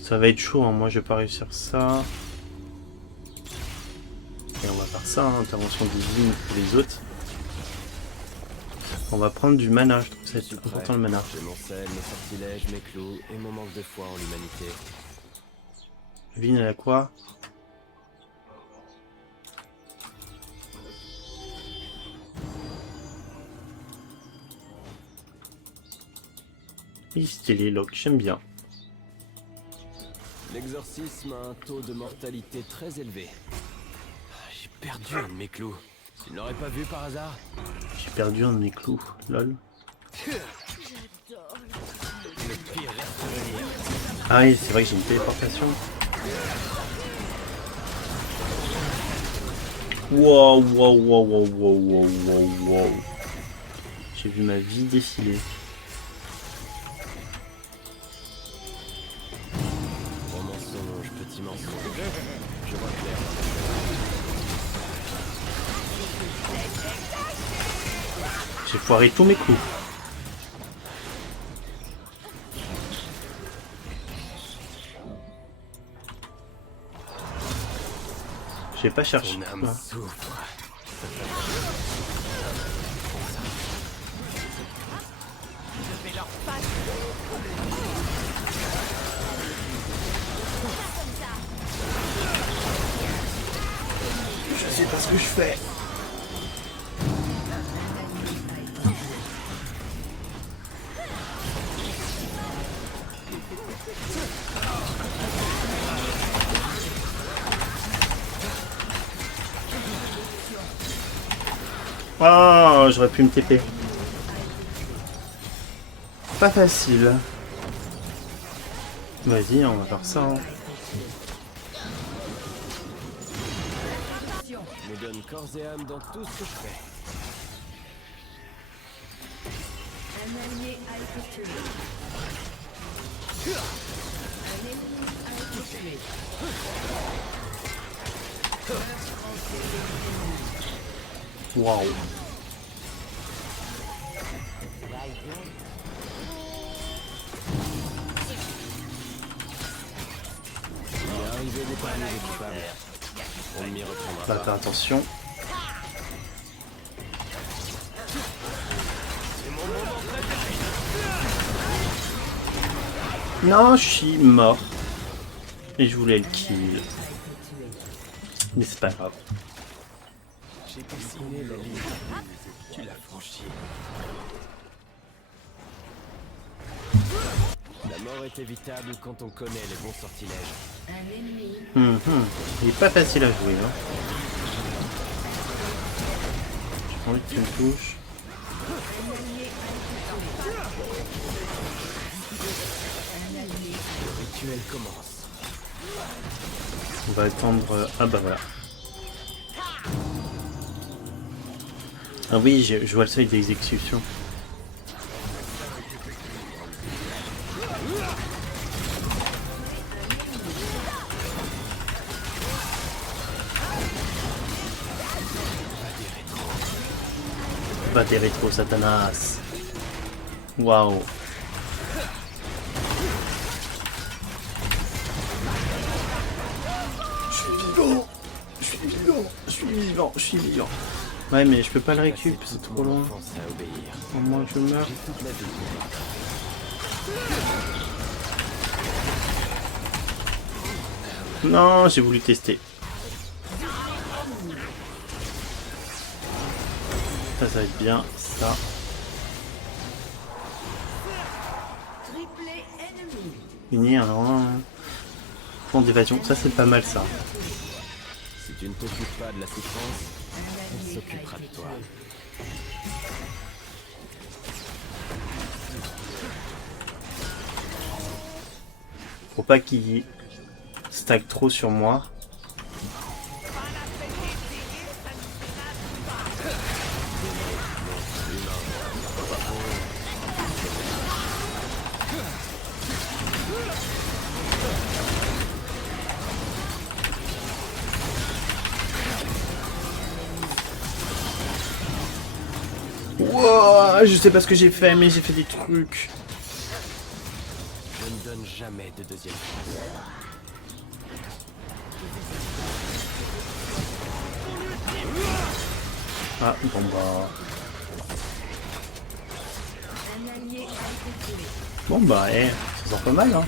Ça va être chaud, hein. Moi je vais pas réussir ça. Et on va faire ça, hein. Intervention divine pour les autres. On va prendre du mana, je trouve que c'est important le mana. J'ai mon sel, mes sortilèges, mes clous et mon manque de foi en l'humanité. Vine, elle a quoi? Il est stylé, Locke, j'aime bien. L'exorcisme a un taux de mortalité très élevé. J'ai perdu un de mes clous. Tu ne l'aurais pas vu par hasard? J'ai perdu un de mes clous, lol. Le pire reste à venir. Ah oui, c'est vrai que j'ai une téléportation. Wow, wow, wow, wow, wow, wow, wow, wow. J'ai vu ma vie défiler. Bon mensonge, petit mensonge. Je vois clair. J'ai foiré tous mes coups. J'ai pas cherché. Ton âme souffre. Je sais pas ce que je fais. Oh, j'aurais pu me TP. Pas facile. Vas-y, on va faire ça. Hein. Je me donne corps et âme dans tout ce que je fais. Un allié a été tué. Un ennemi a été tué. Waouh. Il est arrivé d'épargner les coupables. On ne m'y reprendra Bah, pas. fais attention. Non, je suis mort. Et je voulais le kill. Mais c'est pas grave. J'ai dessiné la ligne. Tu l'as franchie. La mort est évitable quand on connaît les bons sortilèges. Un ennemi Il est pas facile à jouer. Hein. J'ai envie que tu me touches. Le rituel commence. On va attendre. Ah bah voilà. Ah oui, je vois le seuil d'exécution. Va des rétro Satanas. Waouh. Je suis vivant. Je suis vivant. Je suis vivant. Je suis vivant. Ouais, mais je peux pas le récup, c'est trop loin. Pense à obéir. Au moins que je meurs. J'ai toute la vie pour battre. Non, j'ai voulu tester. Ça va être bien, ça. triplé ennemi. Uni, un point d'évasion. Ça, c'est pas mal, ça. Si tu ne t'occupes pas de la souffrance, elle s'occupera de toi. Faut pas qu'il stack trop sur moi. Wow, je sais pas ce que j'ai fait, mais j'ai fait des trucs. Je ne donne jamais de deuxième chance. Ah, bon bah... Un allié a été tué. Bon bah, ça sent pas mal, hein.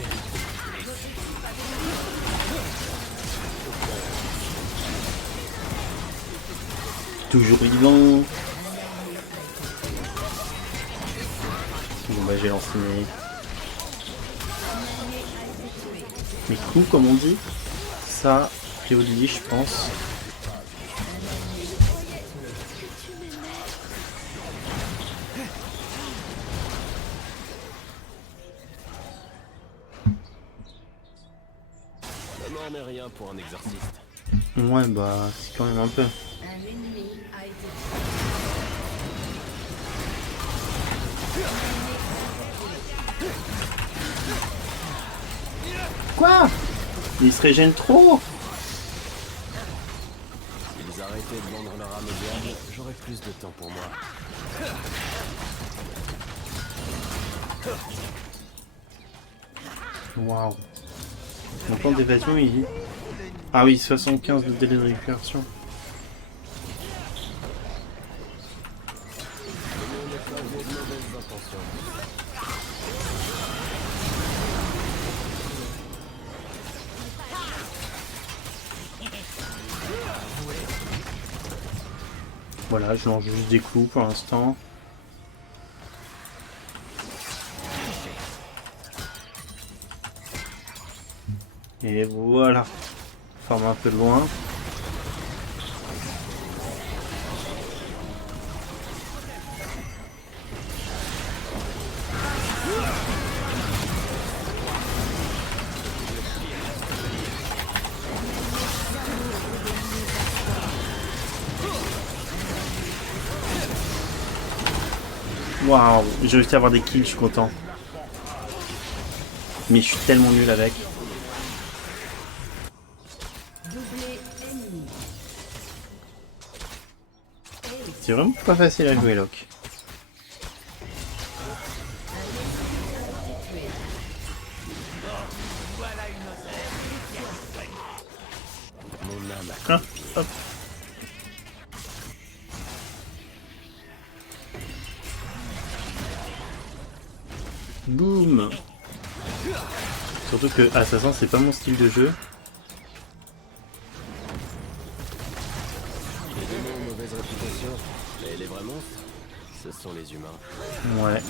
Toujours vivant. Bon bah, j'ai lancé mes coups, comme on dit. Ça, j'ai oublié, je pense. La mort n'est rien pour un exorciste. Ouais, bah, c'est quand même un peu. Un ennemi a été tué. Quoi? Il se régène trop? S'ils arrêtaient de vendre leur âme au diable, j'aurais plus de temps pour moi. Waouh. Mon temps d'évasion, il... Ah oui, 75 de délai de récupération. Le monde est pavé de mauvaises intentions. Voilà, je lance juste des coups pour l'instant. Et voilà. Forme un peu loin. Waouh, j'ai réussi à avoir des kills, je suis content. Mais je suis tellement nul avec. Doublé ennemi. C'est vraiment pas facile à jouer, Locke. Mon âme a Ah, hop. Boum. Surtout que Assassin, c'est pas mon style de jeu. Les démons ont mauvaise réputation, mais les vrais monstres, ce sont les humains. Ouais.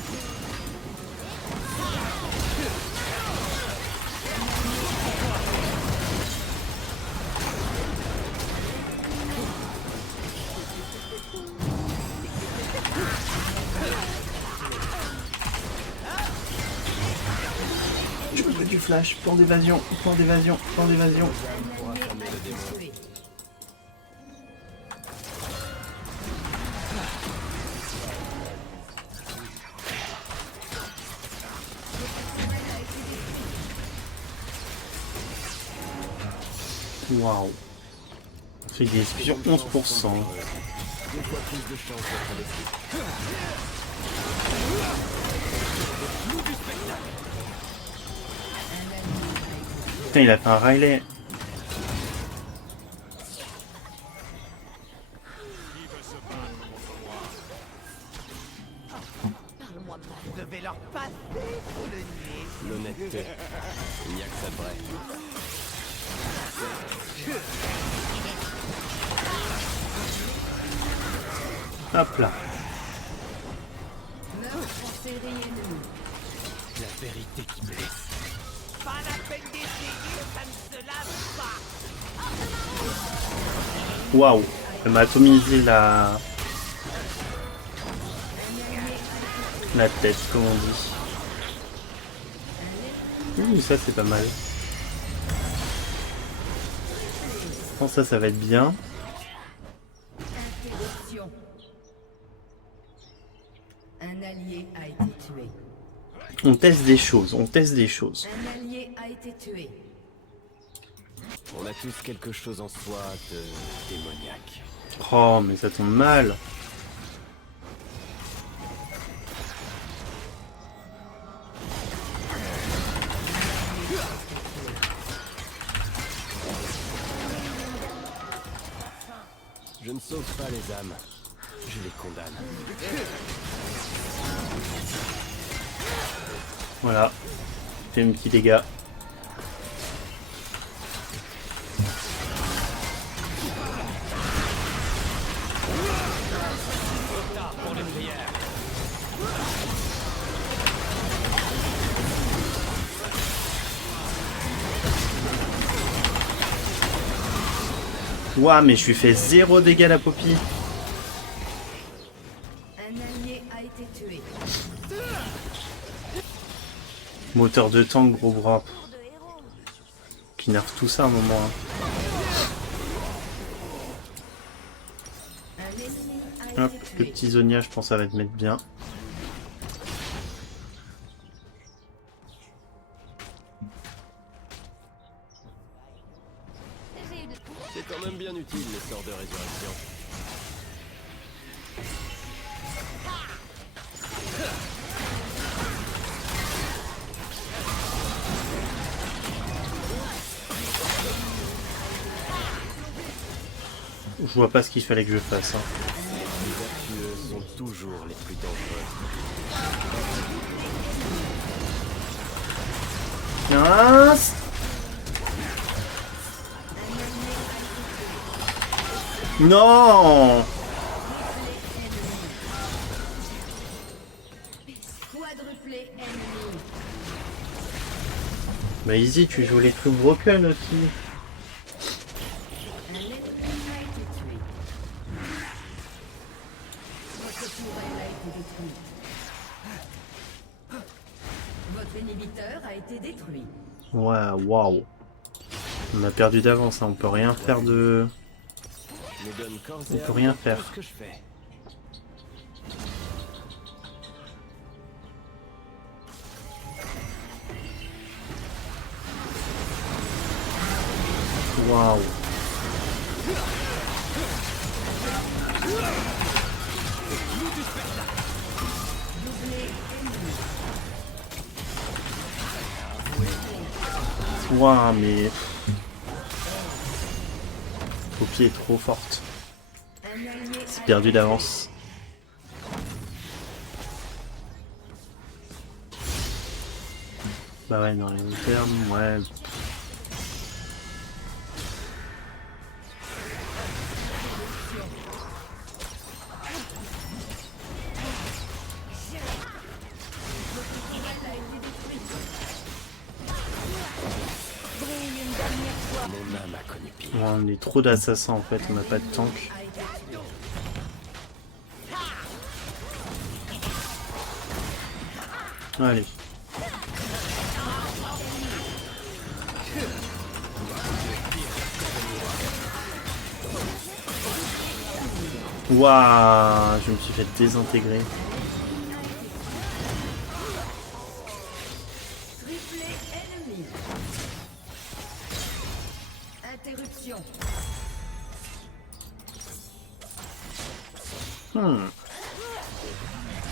Je me fais du flash, plan d'évasion, plan d'évasion, plan d'évasion. Un allié a été tué. Waouh. C'est des explosions 11%. Deux fois plus de chances d'être investi. Putain, il a fait un Riley. Je vais leur passer sous le nez. L'honnêteté, il n'y a que ça de vrai. Hop là. Meurtre en série ennemie. La vérité qui blesse. Pas la peine d'essayer, ça ne se lave pas. Waouh. Elle m'a atomisé la tête, comme on dit. Ouh, ça c'est pas mal. Je pense que ça va être bien. Interruption. Un allié a été tué. On teste des choses, on teste des choses. Un allié a été tué. On a tous quelque chose en soi de démoniaque. Oh, mais ça tombe mal. ne sauve pas les âmes, je les condamne. Voilà. Fait un petit dégât. Pour les prières. Ouah, mais je lui fais 0 dégâts la Poppy. Un allié a été tué. Moteur de tank, gros bras. Qui nerve tout ça à un moment. Hein. Un ennemi a Hop, été le tué. petit Zonia, je pense que ça va te mettre bien. C'est quand même bien utile les sorts de résurrection. Je vois pas ce qu'il fallait que je fasse. Hein. Les vertueux sont toujours les plus dangereux. Mince. Non. Quadruplé ennemi. Bah easy, tu joues les trucs broken aussi. Un ennemi a été tué. Votre tourelle a été détruite. Votre inhibiteur a été détruit. Ouais, waouh. On a perdu d'avance, hein. On peut rien faire de... Me donne corps On et peut âme rien dans faire. tout ce que je fais. Waouh. Waouh, mais... Poppy est trop forte. Un allié C'est a perdu d'avance. Bah ouais, dans les termes, ouais. Mon âme a connu pire. Ouais, on est trop d'assassins en fait, on n'a pas de tank. a été tué. Allez. Waouh, je me suis fait désintégrer. Triplé ennemi. Interruption.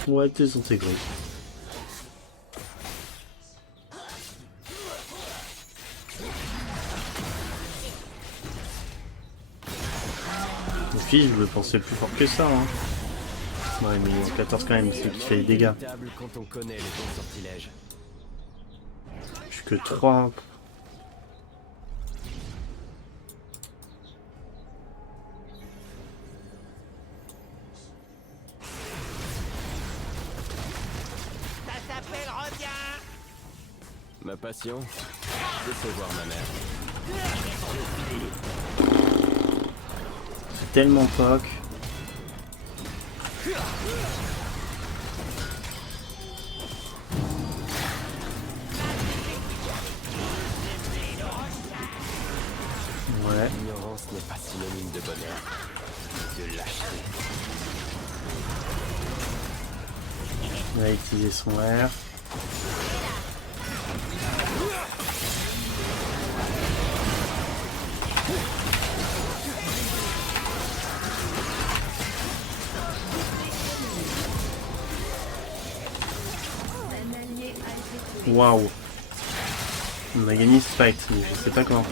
Ouais, désintégré. Mon fils, je le pensais plus fort que ça. Hein. Ouais, mais il y a 14 quand même, c'est qui fait les dégâts. Inévitable quand on connaît les bons sortilèges. Je suis que 3. Ça s'appelle reviens. Ma passion, décevoir ma mère. C'est tellement poc. Ouais. L'ignorance n'est pas synonyme de bonheur, de lâcheté. Il va utiliser son R. Un allié a été tué. Waouh. On a gagné ce fight, mais je sais pas quand.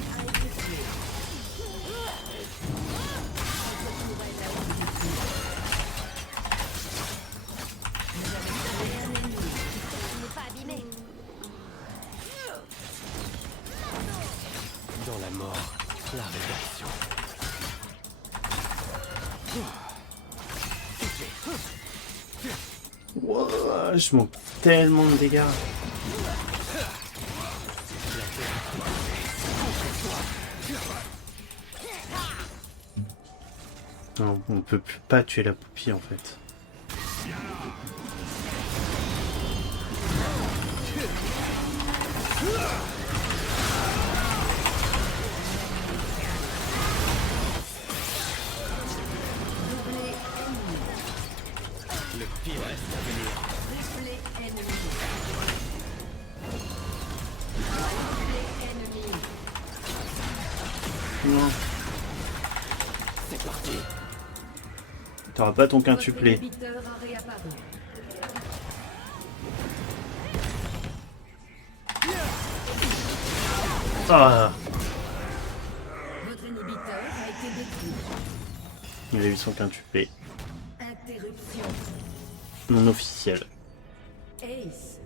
La rédaction. Wow, je manque tellement de dégâts. Non, on peut plus pas tuer la poupille en fait. Le pire reste à venir. Triplé ennemi. Triplé ennemi. Non, C'est parti. t'auras pas ton Votre quintuplé. inhibiteur a réapparu. Ah, Votre inhibiteur a été détruit. il a eu son quintuplé. Interruption. Non officiel. Ace.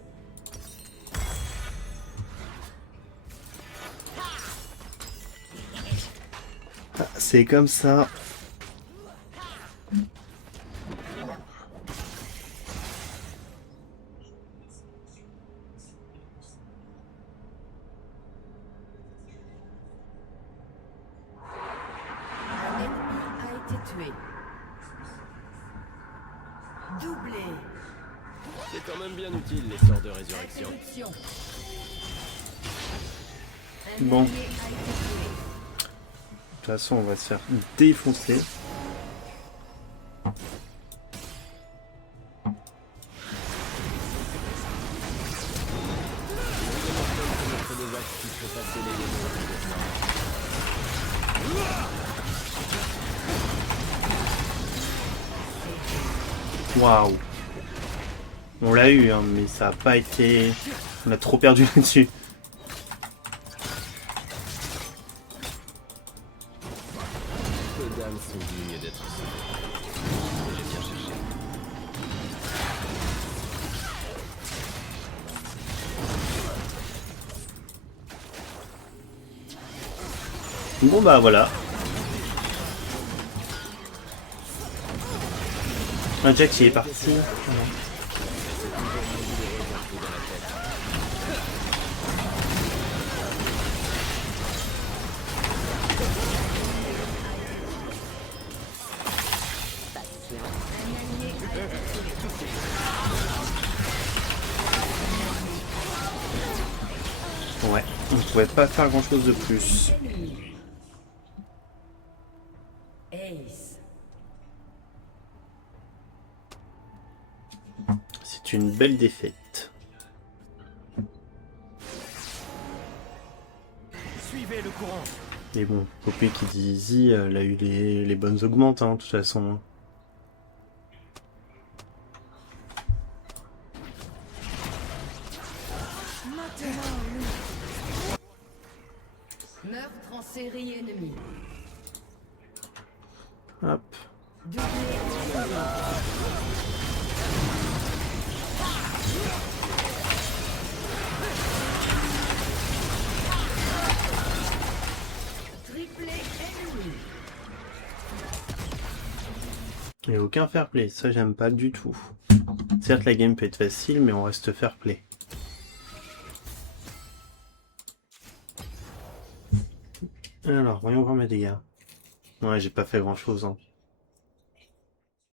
Ah, c'est comme ça. Un ennemi a été tué. Doublé. C'est quand même bien utile les sorts de résurrection. Interruption. Bon. Allié a été tué. De toute façon, on va se faire défoncer. Notre des axes qui fait passer les démons. Waouh. On l'a eu, hein, mais ça a pas été... On a trop perdu là-dessus. Peu d'âmes sont dignes d'être sauvées. J'ai bien cherché. Bon bah voilà. Un Jax il est parti. Ouais, on pouvait pas faire grand chose de plus. Ace. C'est une belle défaite. Suivez le courant. Mais bon, Poppy qui dit easy, elle a eu les bonnes augmentes, hein, de toute façon. Meurtre en série ennemie. Hop. Doublé ennemi. Triplé ennemi. Et aucun fair play, ça j'aime pas du tout. Certes la game peut être facile, mais on reste fair play. Alors, voyons voir mes dégâts. Ouais, j'ai pas fait grand chose, hein.